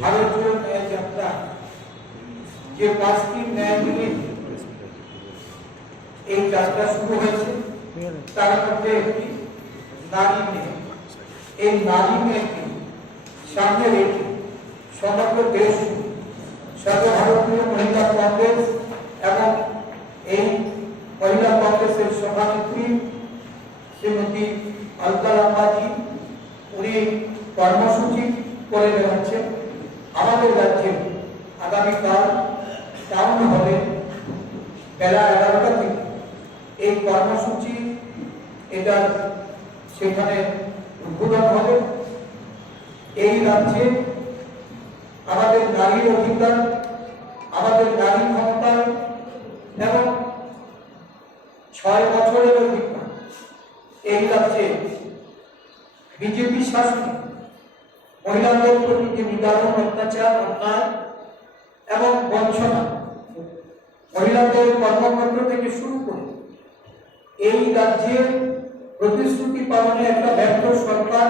ভারতীয় ন্যায় যাত্রা যে 5টি ন্যায় মিলে এই যাত্রা শুরু হয়েছে, তার মধ্যে একটি নারী ন্যায়। এই নারী ন্যায়কে সামনে রেখে সমগ্র দেশ সর্বভারতীয় মহিলা কংগ্রেস এবং এই মহিলা কংগ্রেসের সভানেত্রী শ্রীমতী অলকা লাম্বাজি উনি কর্মসূচি করে বেড়াচ্ছেন। আমাদের রাজ্যে আগামীকাল টাউন হলে বেলা 11টা থেকে এই কর্মসূচি এটা সেখানে উদ্বোধন হবে। এই রাজ্যে আমাদের নারীর অধিকার, আমাদের নারী ক্ষমতা এবং 6 বছরের অধিকার এই রাজ্যে বিজেপি শাসনে মহিলাদের প্রতি যে নিদারুণ অত্যাচার, অন্যায় এবং বঞ্চনা, মহিলাদের কর্মক্ষেত্র থেকে শুরু করে এই রাজ্যে প্রতিশ্রুতি পালনে একটা ব্যর্থ সরকার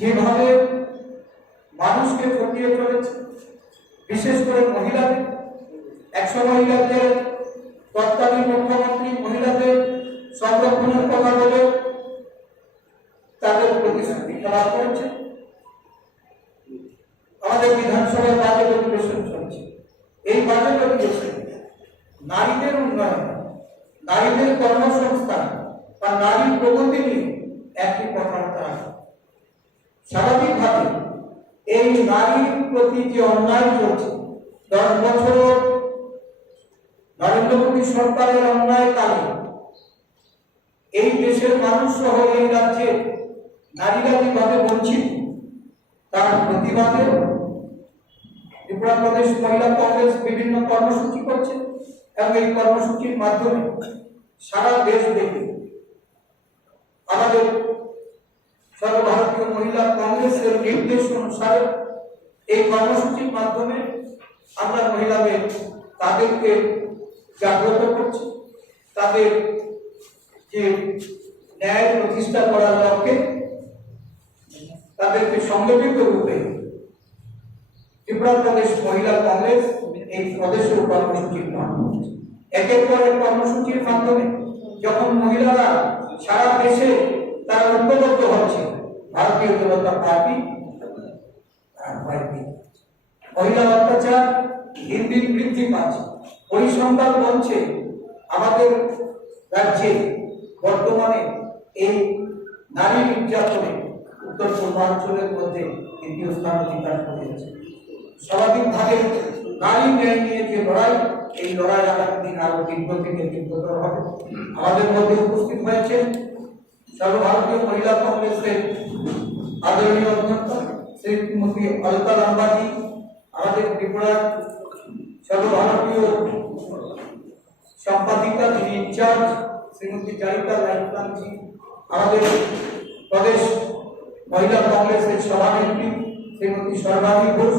যেভাবে মানুষকে ঠকিয়ে চলেছে, বিশেষ করে মহিলাদের। 100 মহিলাদের তৎকালীন মুখ্যমন্ত্রী মহিলাদের সংরক্ষণের কথা বলে তাদের প্রতিশ্রুতি খেলাপ করেছে। আমাদের বিধানসভার বাজেট অধিবেশন চলছে। এই বাজেট অধিবেশনে নারীদের উন্নয়ন, নারীদের কর্মসংস্থান বা নারীর প্রগতি নিয়ে একটি কথাবার্তা আছে। স্বাভাবিকভাবে এই নারীর প্রতি যে অন্যায় চলছে, 10 বছর নরেন্দ্র মোদী সরকারের অন্যায় কালে এই দেশের মানুষ সহ এই রাজ্যে নারীরা কিভাবে বঞ্চিত, তার প্রতিবাদে ত্রিপুরা প্রদেশ মহিলা কংগ্রেস বিভিন্ন কর্মসূচি করছে এবং এই কর্মসূচির মাধ্যমে সারা দেশ ব্যাপী আমাদের সর্বভারতীয় মহিলা কংগ্রেসের নির্দেশ অনুসারে এই কর্মসূচির মাধ্যমে আমরা মহিলাদের তাদেরকে জাগ্রত করছি, তাদের যে ন্যায় প্রতিষ্ঠা করার লক্ষ্যে তাদেরকে সংগঠিত রূপে ত্রিপুরা প্রদেশ মহিলা কংগ্রেস এই প্রদেশের কর্মসূচির মাধ্যমে একের পর এক কর্মসূচির মাধ্যমে যখন মহিলারা সারা দেশে তারা ঐক্যবদ্ধ হচ্ছে, ভারতীয় জনতা পার্টি মহিলা অত্যাচার দিন দিন বৃদ্ধি পাচ্ছে। পরিসংখ্যান বলছে আমাদের রাজ্যে বর্তমানে এই নারী নির্যাতনে উত্তর পূর্বাঞ্চলের মধ্যে দ্বিতীয় স্থান অধিকার করেছে। স্বাভাবিকভাবে নারী ন্যায় নিয়ে যে লড়াই, এই লড়াই আগামী দিন আরো তীব্র থেকে তীব্রতর হবে। আমাদের মধ্যে উপস্থিত হয়েছেন সর্বভারতীয় মহিলা কংগ্রেসের আদরণীয় অধ্যক্ষ শ্রীমতী অলকা লাম্বাজি, আমাদের ত্রিপুরার সর্বভারতীয় সম্পাদিকা যিনি ইনচার্জ শ্রীমতী চারিতা রায়প্রাণজি, আমাদের প্রদেশ মহিলা কংগ্রেসের সভানেত্রী শ্রীমতী সর্বাণী ঘোষ,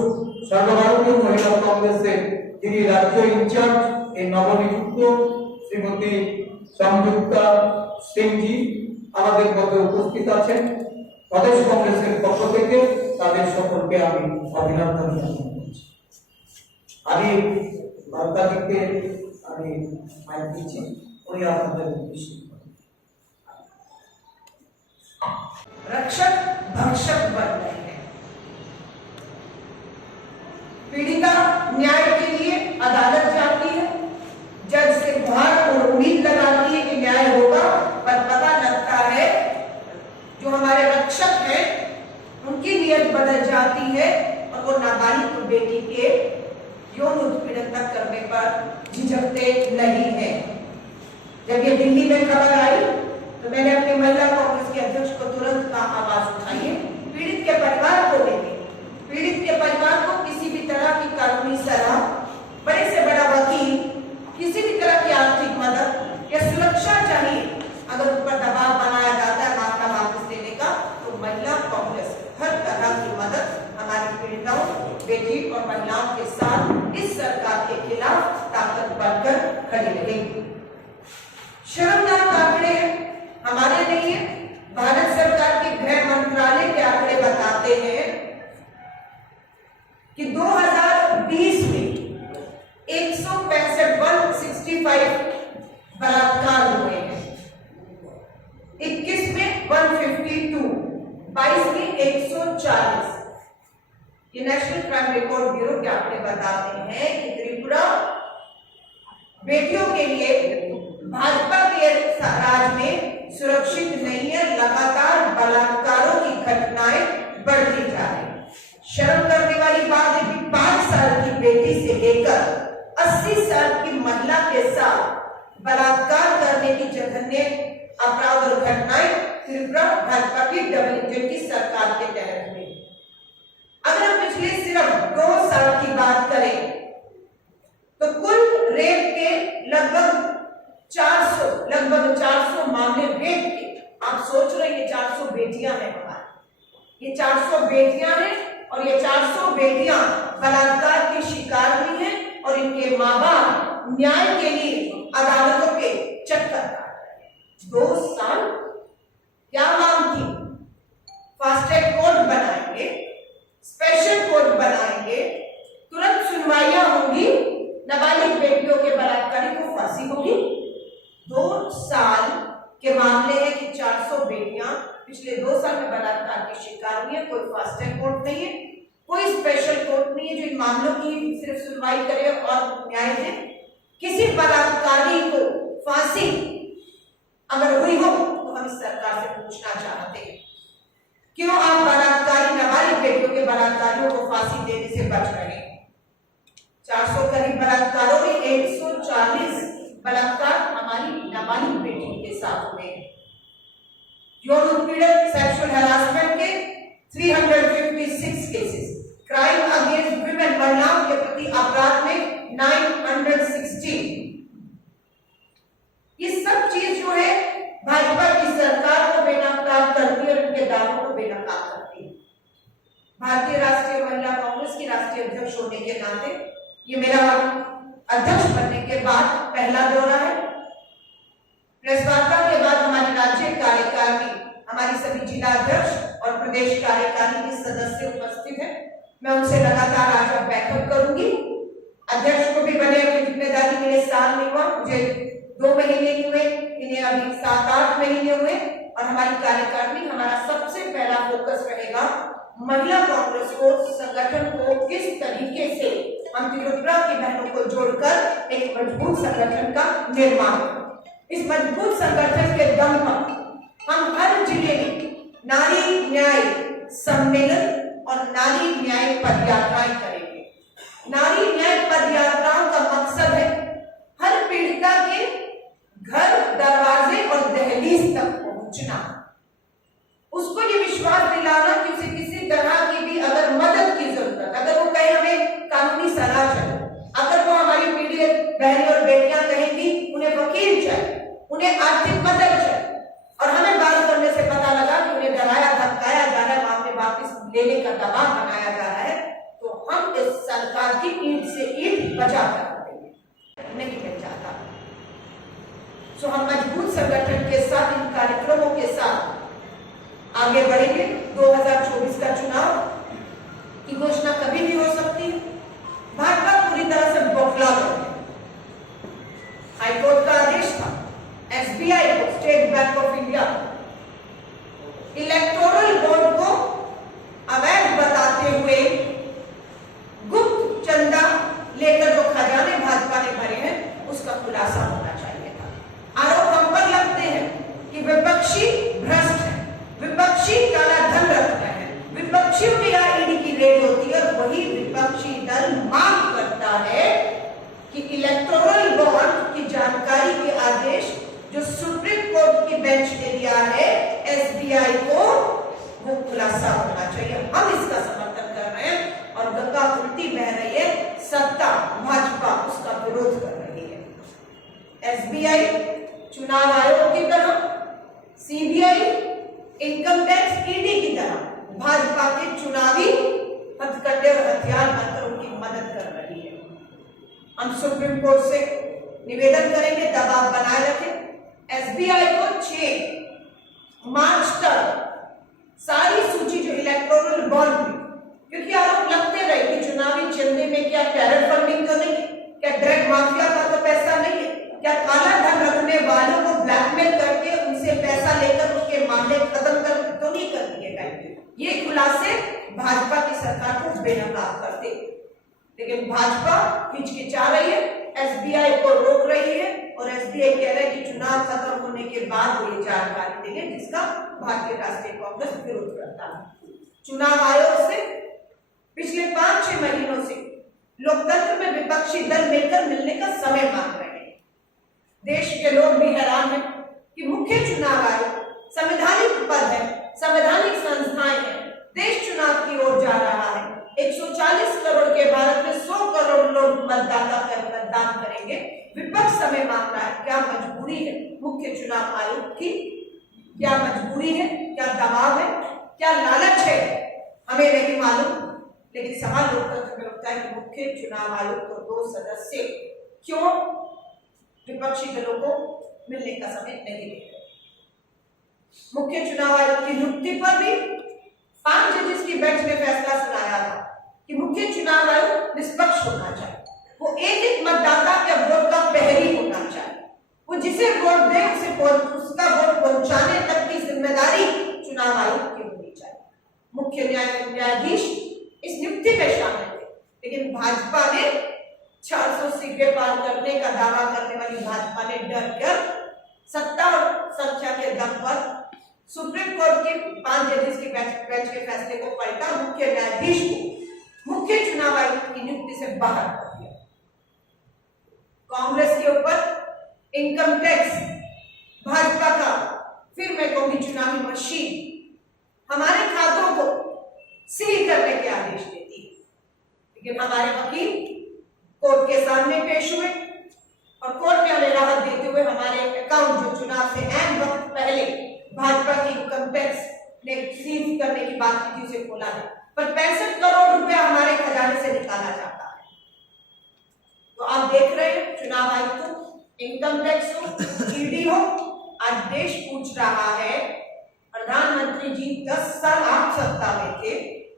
সর্বভারতীয় মহিলা কংগ্রেসের যিনি রাজ্য ইনচার্জ এই নবনিযুক্ত শ্রীমতী সংযুক্তা সিংজি আমাদের মধ্যে উপস্থিত আছেন। প্রদেশ কংগ্রেসের পক্ষ থেকে তাদের সকলকে আমি অভিনন্দন জানাচ্ছি। আমি বার্তাদিকে আমি মাইক দিচ্ছি, উনি আপনাদের উদ্দেশ্যে। रक्षक भक्षक बन रहे हैं। पीड़िता न्याय के लिए अदालत जाती है, जज से गुहार और उम्मीद लगाती है कि न्याय होगा, पर पता लगता है जो हमारे रक्षक हैं उनकी नीयत बदल जाती है और वो नाबालिग बेटी के यौन उत्पीड़न तक करने पर झिझकते नहीं है। जब ये दिल्ली में खबर आई तो मैंने अपने महिला कांग्रेस के अध्यक्ष को तुरंत कहा आवाज उठाइए, पीड़ित के परिवार को लेंगे, पीड़ित के परिवार को किसी भी तरह की कानूनी सलाह, बड़े से बड़ा वकील, किसी भी तरह की आर्थिक मदद या सुरक्षा चाहिए। अगर उन पर दबाव बनाया जाता है मामला वापस देने का, तो महिला कांग्रेस हर तरह की मदद हमारी पीड़िताओं, बेटी और महिलाओं के साथ इस सरकार के खिलाफ ताकत बनकर खड़ी रहेगी। शर्मनाक आंकड़े हमारे नहीं है, भारत सरकार के गृह मंत्रालय के आंकड़े 140। ये नेशनल क्राइम रिकॉर्ड ब्यूरो के आंकड़े बताते हैं कि त्रिपुरा बेटियों के लिए भाजपा के राज में सुरक्षित नहीं है। लगातार बलात्कारों की घटनाएं बढ़ती जा रही है। शर्म करने वाली बात है कि 5 साल की बेटी से लेकर 80 साल की महिला के साथ बलात्कार करने की जघन्य अपराध और घटनाएं त्रिपुरा भाजपा की डबल इंजन की सरकार के तहत हुई। अगर हम पिछले सिर्फ 2 साल की बात करें तो कुल रेप के लगभग 400 मामले रेप के। आप सोच रहे हैं 400 बेटियां हैं हमारी, ये 400 बेटियां हैं और ये 400 बेटियां बलात्कार की शिकार हुई हैं और इनके माँ बाप न्याय के लिए अदालतों के चक्कर काट रहे हैं। 2 साल क्या मांग थी? फास्ट ट्रैक कोर्ट बनाएंगे, स्पेशल कोर्ट बनाएंगे, तुरंत सुनवाइयां होंगी, नाबालिग बेटियों के बलात्कारी को फांसी होगी। 2 साल के मामले हैं कि 400 बेटियां पिछले 2 साल में बलात्कार की शिकार हुई है। कोई फास्ट ट्रैक कोर्ट नहीं है, कोई स्पेशल कोर्ट नहीं है जो इन मामलों की सिर्फ सुनवाई करे और न्याय दे। किसी बलात्कारी को फांसी अगर हुई हो तो हम इस सरकार से पूछना चाहते हैं, क्यों आप बलात्कारी नाबालिग बेटियों के बलात्कारियों को फांसी देने से बच रहे हैं? 400 करीब बलात्कारों में 140 बलात्कार हमारी नाबालिग बेटियों के साथ हुए। यौन उत्पीड़न सेक्सुअल हैरासमेंट के 356 केसेस, क्राइम अगेंस्ट विमेन महिलाओं के प्रति अपराध में 916। ये सब चीज जो है भाजपा की सरकार को बेनकाब करती है और उनके दावों को बेनकाब करती है। भारतीय राष्ट्रीय महिला कांग्रेस की राष्ट्रीय अध्यक्ष होने के नाते ये मेरा अध्यक्ष बनने के बाद पहला दौरा है। प्रेस वार्ता के बाद हमारी राज्य कार्यकारिणी, हमारी सभी जिला अध्यक्ष और प्रदेश कार्यकारिणी के सदस्य उपस्थित हैं। मैं उनसे लगातार आज अब बैठक करूंगी। अध्यक्ष को भी बने हुए जिम्मेदारी मेरे साल नहीं हुआ, मुझे 2 महीने ही हुए, इन्हें अभी 7-8 महीने हुए। और हमारी कार्यकारिणी, हमारा सबसे पहला फोकस रहेगा महिला कांग्रेस को, संगठन को किस तरीके से हम त्रिपुरा की बहनों को जोड़कर एक मजबूत संगठन का निर्माण करें। इस मजबूत संगठन के दम पर हम हर जिले में नारी न्याय सम्मेलन और नारी न्याय पदयात्राएं करेंगे। नारी न्याय पदयात्राओं का मकसद है हर पीड़िता के घर, दरवाजे और दहलीज तक पहुंचना, उसको ये विश्वास दिलाना कि उसे किसी तरह की भी अगर मदद की जरूरत, अगर वो कहे हमें कानूनी सलाह चाहिए, अगर वो हमारी पीड़ित बहनें और बेटियां कहेंगी उन्हें वकील चाहिए, उन्हें आर्थिक मदद चाहिए और हमें बात करने से पता लगा कि उन्हें डराया धमकाया जा रहा है, मामले वापस लेने का दबाव बनाया जा रहा है, तो हम इस सरकार की ईंट से ईंट बचा कर देंगे। नहीं मिल जाता। सो हम मजबूत संगठन के साथ, इन कार्यक्रमों के साथ आगे बढ़ेंगे। 2024 का चुनाव की घोषणा कभी भी हो सकती है। भाजपा पूरी तरह से बौखला गई। हाईकोर्ट का आदेश था, एसबीआई को, state bank of India, electoral bond को अवैध बताते हुए गुप्त चंदा लेकर जो खजाने भाजपा ने भरे हैं उसका खुलासा होना चाहिए था। आरोप हम पर लगते हैं कि विपक्षी भ्रष्ट है, विपक्षी काला धन रखते हैं, विपक्षियों के यहाँ ईडी की रेड होती है और वही विपक्षी दल मांग करता है कि इलेक्टोरल बॉन्ड की जानकारी के आदेश जो सुप्रीम कोर्ट की बेंच ने दिया है एसबीआई को, वो खुलासा होना चाहिए। हम इसका समर्थन कर रहे हैं और गंगा उल्टी बह रही है, सत्ता भाजपा उसका विरोध कर रही है। एसबीआई चुनाव आयोग की तरह, सीबीआई, इनकम टैक्स, ईडी की तरह भाजपा के चुनावी हथकंडे और हथियार बनकर उनकी मदद कर रही है। हम सुप्रीम कोर्ट से निवेदन करेंगे, दबाव बनाए रखें। एसबीआई को 6 मार्च तक सारी सूची जो इलेक्टोरल बॉन्ड में, क्योंकि आरोप लगते रहे कि चुनावी चंदे में क्या टेरर फंडिंग तो नहीं है, क्या ड्रग माफिया का तो पैसा नहीं है, क्या काला धन रखने वालों को ब्लैकमेल करके उनसे पैसा लेकर उसके मामले खत्म कर तो नहीं कर दिए गए। ये खुलासे भाजपा की सरकार को बेनकाब करते, लेकिन भाजपा हिचकिचा रही है, एसबीआई को रोक रही है और एसबीआई कह रहा है कि चुनाव खत्म होने के बाद वो ये जानकारी देंगे, जिसका भारतीय राष्ट्रीय कांग्रेस विरोध करता है। चुनाव आयोग से पिछले 5-6 महीनों से लोकतंत्र में विपक्षी दल मिलकर मिलने का समय मांग रहे हैं। देश के लोग भी हैरान हैं कि मुख्य चुनाव आयोग संवैधानिक पद है, संवैधानिक संस्थाएं हैं, देश चुनाव की ओर जा रहा है। 140 करोड़ के भारत में 100 करोड़ लोग मतदान करेंगे। विपक्ष समय मांग रहा है। क्या मजबूरी है मुख्य चुनाव आयोग की? क्या मजबूरी है? क्या दबाव है? क्या लालच है? हमें नहीं मालूम, लेकिन सवाल लोकतंत्र में उठता है कि मुख्य चुनाव आयोग को 2 सदस्य क्यों विपक्षी दलों को मिलने का समय नहीं दे रहे? मुख्य चुनाव आयोग की नियुक्ति पर भी 5 जजेस की बेंच ने फैसला सुनाया था कि मुख्य चुनाव आयोग निष्पक्ष होना चाहिए। वो एक मतदाता के वोट का प्रहरी होना चाहिए। वो जिसे वोट दे उसका वोट पहुंचाने तक की जिम्मेदारी चुनाव आयोग की होनी चाहिए। मुख्य न्यायाधीश इस नियुक्ति में शामिल थे, लेकिन भाजपा ने 400 सीटें पार करने का दावा करने वाली भाजपा ने डर कर सत्ता और संख्या के दम पर सुप्रीम कोर्ट के 5 जजेस की बेंच के फैसले को पलटा, मुख्य न्यायाधीश को मुख्य चुनाव आयुक्त की नियुक्ति से बाहर कर दिया। कांग्रेस के ऊपर इनकम टैक्स, भाजपा का फिर मैं कहूंगी चुनावी मशीन हमारे खातों को सील करने के आदेश देती है, लेकिन हमारे वकील कोर्ट के सामने पेश हुए और कोर्ट ने हमें राहत देते हुए हमारे अकाउंट जो चुनाव से ऐन वक्त पहले भाजपा की इनकम टैक्स ने सील करने की बात की थी उसे खोला है, पर 65 करोड़ रुपया हमारे खजाने से निकाला जाता है। तो आप देख रहे हैं चुनाव आयुक्त हो, इनकम टैक्स हो, ईडी हो, आज देश पूछ रहा है। प्रधानमंत्री जी 10 साल आप सत्ता में थे,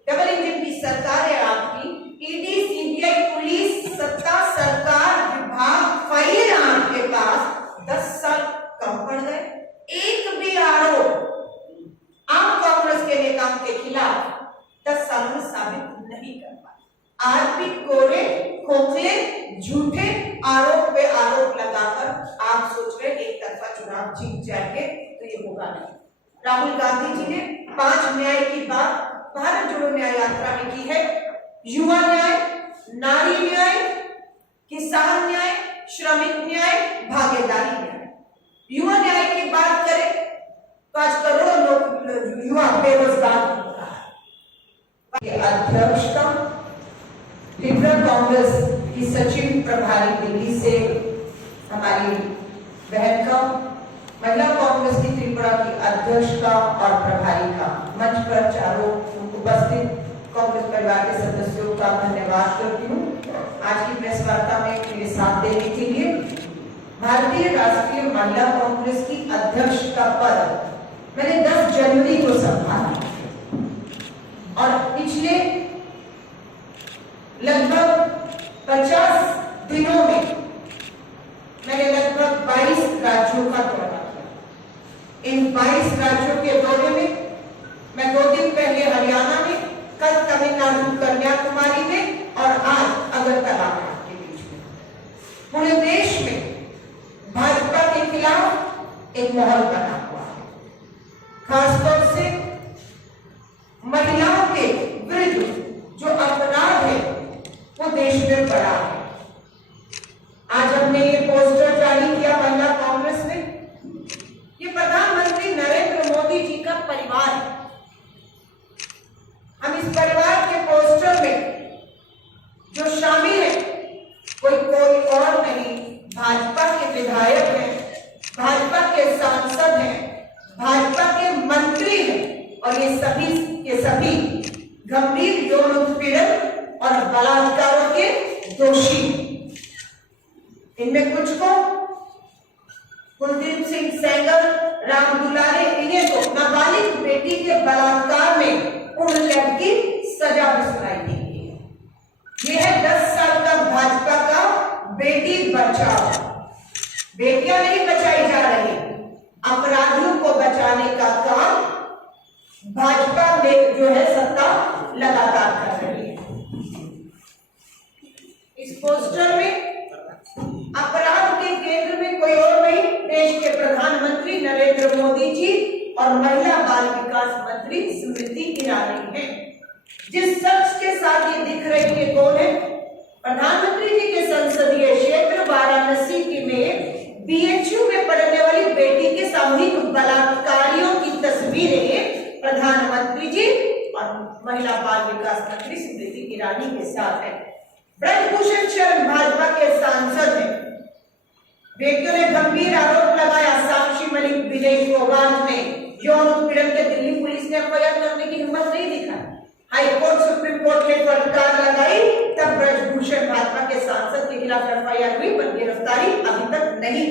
डबल इंजन की सरकार है आपकी, ईडी, सीबीआई, पुलिस, सत्ता, सरकार, विभाग, फाइलें आपके पास, 10 साल कम पड़ गए। एक भी आरोप आप कांग्रेस के नेताओं के खिलाफ 10 सालों में साबित नहीं कर पाए। आज भी कोरे खोखले झूठे आरोप पे आरोप लगाकर आप सोच रहे एक तरफा चुनाव जीत जाएंगे, तो ये होगा नहीं। राहुल गांधी जी ने 5 न्याय की बात भारत जोड़ो न्याय यात्रा में की है। युवा न्याय, नारी न्याय, किसान न्याय, श्रमिक न्याय, भागीदारी न्याय। युवा न्याय की बात करें तो आज करोड़ों लोग युवा बेरोजगार हो रहा है। अध्यक्ष का त्रिपुरा कांग्रेस की सचिव प्रभारी दिल्ली से हमारी बहन का, महिला कांग्रेस की त्रिपुरा की अध्यक्ष का और प्रभारी का मंच पर चारों उपस्थित कांग्रेस परिवार के सदस्यों का धन्यवाद करती हूँ आज की प्रेस वार्ता में मेरे साथ देने के लिए। भारतीय राष्ट्रीय महिला कांग्रेस की अध्यक्ष का पद मैंने 10 जनवरी को संभाला और पिछले लगभग 50 दिनों में मैंने लगभग 22 राज्यों का दौरा किया। इन 22 राज्यों के दौरे में मैं 2 दिन पहले हरियाणा में, कल तमिलनाडु कन्याकुमारी में और आज अगरतला में आपके बीच में। पूरे देश में भाजपा के खिलाफ एक माहौल बना हुआ है, खासतौर से महिलाओं के विरुद्ध जो अपराध है वो देश में बढ़ा है। आज हमने ये पोस्टर जारी किया महिला कांग्रेस ने, ये प्रधानमंत्री नरेंद्र मोदी जी का परिवार है। हम इस परिवार के पोस्टर में जो शामिल है कोई और नहीं, भाजपा के विधायक हैं, भाजपा के सांसद हैं, भाजपा के मंत्री हैं और ये सभी के सभी गंभीर यौन उत्पीड़न और बलात्कारों के दोषी। इनमें कुछ को कुलदीप सिंह सेंगर, राम दुलारे, इन्हें तो नाबालिग बेटी के बलात्कार में उम्र कैद की सजा भी सुनाई दी गई है। यह है 10 साल का भाजपा का बेटी बचाओ। बेटियां नहीं बचाई जा रही, अपराधियों को बचाने का काम भाजपा में जो है पोस्टर में अपराध के केंद्र में कोई और नहीं, देश के प्रधानमंत्री नरेंद्र मोदी जी और महिला बाल विकास मंत्री स्मृति ईरानी हैं। जिस शख्स के साथ ये दिख रही है कौन है? प्रधानमंत्री जी के संसदीय क्षेत्र वाराणसी की में बीएचयू में पढ़ने वाली बेटी के सामूहिक बलात्कारियों की तस्वीरें प्रधानमंत्री जी और महिला बाल विकास मंत्री स्मृति ईरानी के साथ है। ब्रजभूषण शरण भाजपा के सांसद हैं। व्यक्तियों ने गंभीर आरोप लगाया, साक्षी मलिक, विजय फोगाट ने यौन उत्पीड़न के दिल्ली पुलिस ने एफआईआर करने की हिम्मत नहीं दिखाई। हाईकोर्ट सुप्रीम कोर्ट ने फटकार लगाई, तब ब्रजभूषण भाजपा के सांसद के खिलाफ एफआईआर हुई, पर गिरफ्तारी अभी तक नहीं।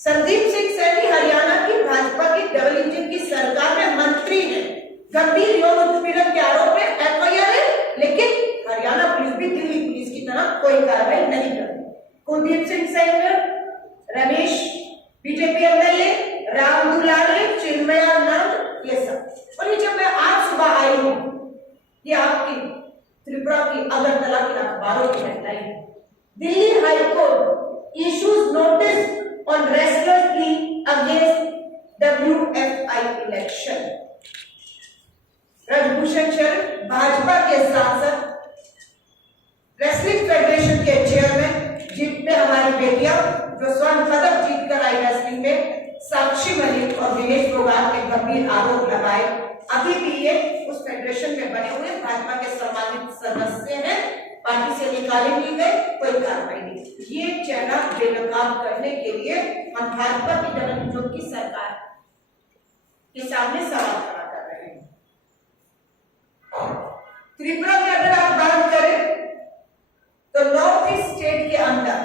संदीप सिंह सैनी हरियाणा की भाजपा की डबल इंजन की सरकार में मंत्री है। गंभीर यौन उत्पीड़न के आरोप में एफआईआर है, लेकिन हरियाणा पुलिस भी दिल्ली पुलिस की तरह कोई कार्रवाई नहीं करती। कुलदीप सिंह सेंगर, रमेश बीजेपी एमएलए, राम दुलारे, चिन्मयानंद, ये सब। और ये जब मैं आज सुबह आई हूं, ये आपकी त्रिपुरा की अगरतला के अखबारों की हेडलाइन है। Delhi high court issues notice on wrestler plea against WFI election. Brijbhushan Sharan Bhajpa के सांसद, रेसलिंग फेडरेशन के चेयरमैन, जिनमें हमारी बेटियां जो स्वर्ण पदक जीतकर आई रेसलिंग में, साक्षी मलिक और दिनेश फोगाट ने गंभीर आरोप लगाए। अभी भी ये उस फेडरेशन में बने हुए भाजपा के सम्मानित सदस्य हैं, पार्टी से निकाले नहीं गए, कोई कार्रवाई नहीं। ये चेहरा बेनकाब करने के लिए हम भाजपा की डबल इंजन की सरकार के सामने सवाल खड़ा कर रहे हैं। त्रिपुरा में अगर आप बात करें तो नॉर्थ ईस्ट स्टेट के अंदर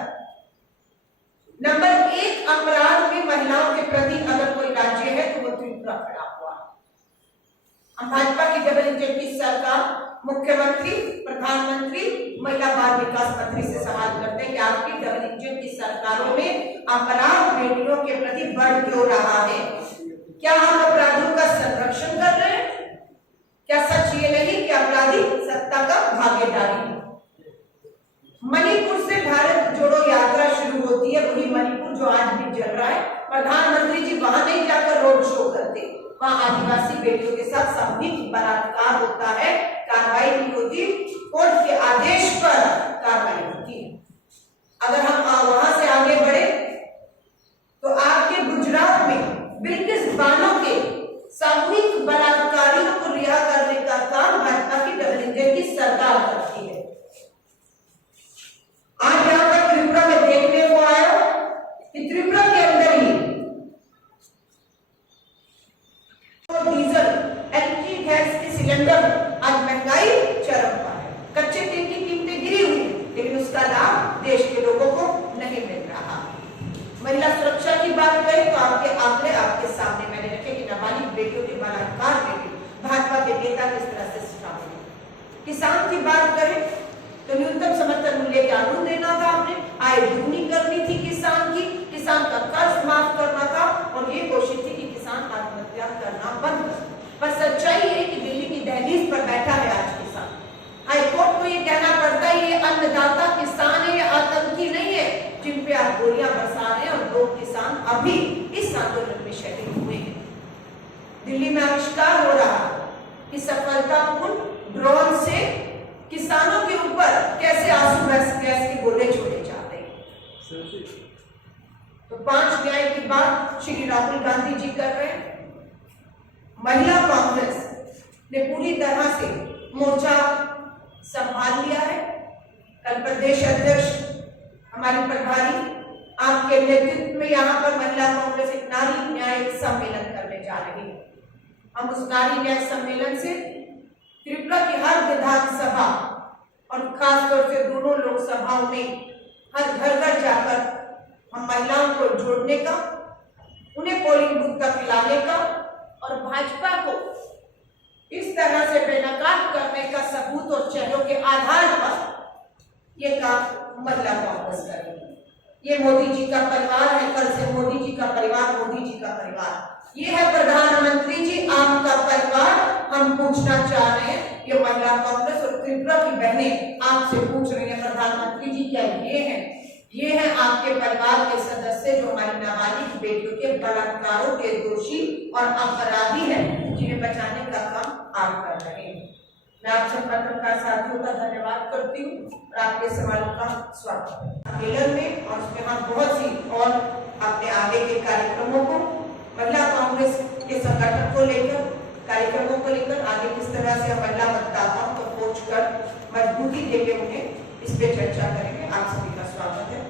नंबर 1 अपराध में महिलाओं के प्रति अगर कोई राज्य है तो वो त्रिपुरा खड़ा हुआ। हम भाजपा की डबल इंजन की सरकार, मुख्यमंत्री, प्रधानमंत्री, महिला बाल विकास मंत्री से सवाल करते हैं कि आपकी डबल इंजन की सरकारों में अपराध बेटियों के प्रति बढ़ क्यों रहा है? क्या हम अपराधियों का संरक्षण कर रहे हैं? क्या सच ये नहीं कि अपराधी सत्ता का भागीदारी है? मणिपुर से भारत जोड़ो यात्रा शुरू होती है, वही मणिपुर जो आज भी चल रहा है। प्रधानमंत्री जी वहां नहीं जाकर रोड शो करते, वहां आदिवासी बेटियों के साथ सामूहिक बलात्कार होता है, कार्रवाई नहीं होती, कोर्ट के आदेश पर कार्रवाई होती है। अगर हम वहां से आगे बढ़े तो आपके गुजरात में बिल्किस बानो के सामूहिक बलात्कारियों को रिहा करने का काम भाजपा की डबल इंजन की सरकार करती है। आज यहां पर त्रिपुरा में देखने को आया कि त्रिपुरा के अंदर ही तो डीजल, एलपीजी गैस के सिलेंडर आज महंगाई चरम पर है। कच्चे तेल की कीमतें गिरी हुई, लेकिन उसका लाभ देश के लोगों को नहीं मिल रहा। महिला सुरक्षा की बात करें तो आपके आंकड़े आपके सामने मैंने रखे कि नाबालिग बेटियों के बलात्कार में भी भाजपा के नेता किस तरह से शामिल है। किसान की बात करें तो न्यूनतम समर्थन मूल्य कानून देना था, आपने आय दुगनी करनी थी किसान की, किसान का कर्ज माफ करना था, और ये कोशिश थी कि किसान आत्महत्या करना बंद कर। पर सच्चाई है कि दिल्ली की दहलीज पर बैठा है आज किसान। हाईकोर्ट को ये कहना पड़ता है ये अन्नदाता किसान है, ये आतंकी नहीं है जिन पे आप गोलियां बरसा रहे हैं, और 2 किसान अभी इस आंदोलन में शहीद हुए हैं। दिल्ली में आविष्कार हो रहा कि सफलतापूर्ण ड्रोन से किसानों के ऊपर कैसे आंसू गैस के गोले छोड़े जाते हैं। तो 5 न्याय की बात श्री राहुल गांधी जी कर रहे हैं। महिला कांग्रेस ने पूरी तरह से मोर्चा संभाल लिया है। कल प्रदेश अध्यक्ष हमारी प्रभारी आपके नेतृत्व में यहाँ पर महिला कांग्रेस एक नारी न्याय सम्मेलन करने जा रही है। हम उस नारी न्याय सम्मेलन से त्रिपुरा की हर विधानसभा और खासतौर से दोनों लोकसभाओं में हर घर घर जाकर हम महिलाओं को जोड़ने का, उन्हें पोलिंग बूथ तक लाने का और भाजपा को इस तरह से बेनकाब करने का सबूत और चेहरों के आधार पर यह काम महिला कांग्रेस करेगी। ये मोदी जी का परिवार है, कल से मोदी जी का परिवार, मोदी जी का परिवार, ये है प्रधानमंत्री जी आपका परिवार। हम हम पूछना चाह रहे हैं, ये महिला कांग्रेस और त्रिपुरा की बहनें आपसे पूछ रही हैं प्रधानमंत्री जी, क्या ये हैं आपके परिवार के सदस्य जो हमारी नाबालिग बेटियों के बलात्कारों के दोषी और अपराधी हैं, जिन्हें बचाने का काम आप कर रहे हैं। मैं आप सब पत्रकार साथियों का धन्यवाद करती हूँ और आपके सवालों का स्वागत है सम्मेलन में, और उसमें हम बहुत सी और अपने आगे के कार्यक्रमों को, महिला कांग्रेस के संगठन को लेकर, कार्यक्रमों को लेकर आगे किस तरह से हम महिला मतदाताओं को पहुंच कर मजबूती देके उन्हें इस पे चर्चा करेंगे। आप सभी का स्वागत है।